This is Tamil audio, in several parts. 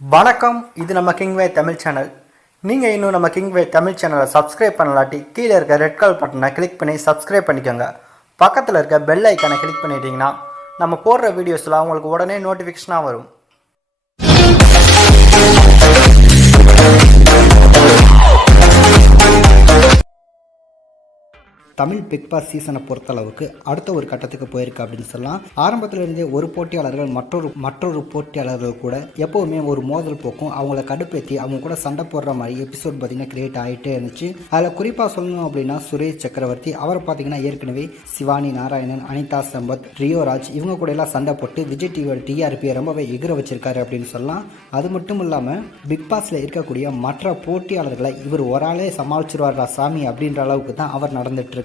வணக்கம். இது நம்ம கிங்வே தமிழ் சேனல். நீங்கள் இன்னும் நம்ம கிங்வே தமிழ் சேனலை சப்ஸ்கிரைப் பண்ணலாட்டி கீழே இருக்க ரெட் கலர் பட்டனை கிளிக் பண்ணி சப்ஸ்கிரைப் பண்ணிக்கோங்க. பக்கத்தில் இருக்க பெல் ஐக்கானை கிளிக் பண்ணிட்டீங்கன்னா நம்ம போடுற வீடியோஸ்லாம் உங்களுக்கு உடனே நோட்டிஃபிகேஷனாக வரும். தமிழ் பிக் பாஸ் சீசனை பொறுத்தளவுக்கு அடுத்த ஒரு கட்டத்துக்கு போயிருக்கு அப்படின்னு சொல்லலாம். ஆரம்பத்திலிருந்தே ஒரு போட்டியாளர்கள் மற்றொரு போட்டியாளர்கள் கூட எப்போவுமே ஒரு மோதல் போக்கும், அவங்கள கடுப்பேற்றி அவங்க கூட சண்டை போடுற மாதிரி எபிசோட் பார்த்தீங்கன்னா கிரியேட் ஆகிட்டே இருந்துச்சு. அதில் குறிப்பாக சொல்லணும் அப்படின்னா சுரேஷ் சக்கரவர்த்தி அவர் பார்த்தீங்கன்னா ஏற்கனவே சிவானி நாராயணன், அனிதா சம்பத், ரியோராஜ் இவங்க கூட எல்லாம் சண்டை போட்டு விஜய் டிவியோட டிஆர்பியை ரொம்பவே எகிர வச்சிருக்காரு அப்படின்னு சொல்லலாம். அது மட்டும் இல்லாமல் பிக் பாஸில் இருக்கக்கூடிய மற்ற போட்டியாளர்களை இவர் ஒரு ஆளே சமாளிச்சிருவாரா சாமி அப்படின்ற அளவுக்கு தான் அவர் நடந்துட்டு இருக்கு.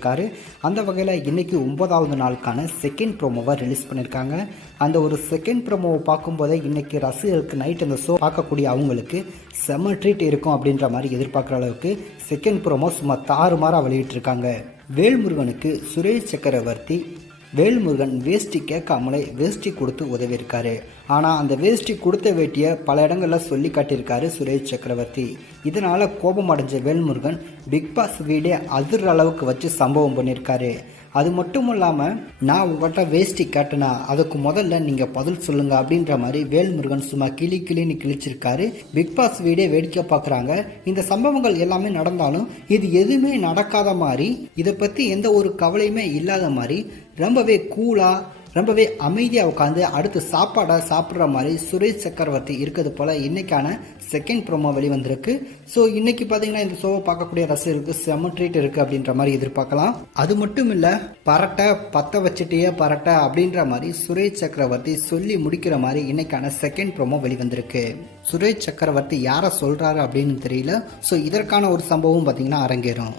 அந்த வகையில் இன்னைக்கு 9வது நாளுக்கான செகண்ட் ப்ரோமோவை ரிலீஸ் பண்ணியிருக்காங்க. அந்த ஒரு செகண்ட் ப்ரோமோவை பார்க்கும்போதே இன்னைக்கு ரசிகர்களுக்கு நைட் அந்த ஷோ பார்க்கக்கூடிய அவங்களுக்கு செம்ம ட்ரீட் இருக்கும் அப்படின்ற மாதிரி எதிர்பார்க்குற அளவுக்கு செகண்ட் ப்ரோமோ சும்மா தாறுமாறாக வெளியிட்டிருக்காங்க. வேல்முருகனுக்கு சுரேஷ் சக்கரவர்த்தி வேல்முருகன் வேஷ்டி கேட்காமலே வேஷ்டி கொடுத்து உதவியிருக்காரு. ஆனால் அந்த வேஷ்டி கொடுத்த வேட்டியை பல இடங்களில் சொல்லி காட்டியிருக்காரு சுரேஷ் சக்கரவர்த்தி. இதனால் கோபம் அடைஞ்ச வேல்முருகன் பிக் பாஸ் வீடே அதிர்ற அளவுக்கு வச்சு சம்பவம் பண்ணியிருக்காரு. அது மட்டும் இல்லாமல் நான் உங்கள்கிட்ட வேஷ்டி கேட்டேனா அதுக்கு முதல்ல நீங்கள் பதில் சொல்லுங்கள் அப்படின்ற மாதிரி வேல்முருகன் சும்மா கிளின்னு கிழிச்சிருக்காரு. பிக் பாஸ் வீடே வேடிக்கை பார்க்குறாங்க. இந்த சம்பவங்கள் எல்லாமே நடந்தாலும் இது எதுவுமே நடக்காத மாதிரி, இதை பற்றி எந்த ஒரு கவலையுமே இல்லாத மாதிரி ரொம்பவே கூலாக ரொம்பவே அமைதியாக உட்காந்து அடுத்து சாப்பாடை சாப்பிட்ற மாதிரி சுரேஷ் சக்கரவர்த்தி இருக்கிறது போல் இன்னைக்கான செகண்ட் ப்ரோமோ வெளிவந்திருக்கு. ஸோ இன்னைக்கு பார்த்தீங்கன்னா இந்த ஷோவை பார்க்கக்கூடிய ரசிகர்களுக்கு செம்ம ட்ரீட் இருக்குது அப்படின்ற மாதிரி எதிர்பார்க்கலாம். அது மட்டும் இல்லை, பரட்டை பற்ற வச்சுட்டே பரட்டை அப்படின்ற மாதிரி சுரேஷ் சக்கரவர்த்தி சொல்லி முடிக்கிற மாதிரி இன்னைக்கான செகண்ட் ப்ரோமோ வெளிவந்திருக்கு. சுரேஷ் சக்கரவர்த்தி யாரை சொல்கிறாரு அப்படின்னு தெரியல. ஸோ இதற்கான ஒரு சம்பவம் பார்த்தீங்கன்னா அரங்கேறும்.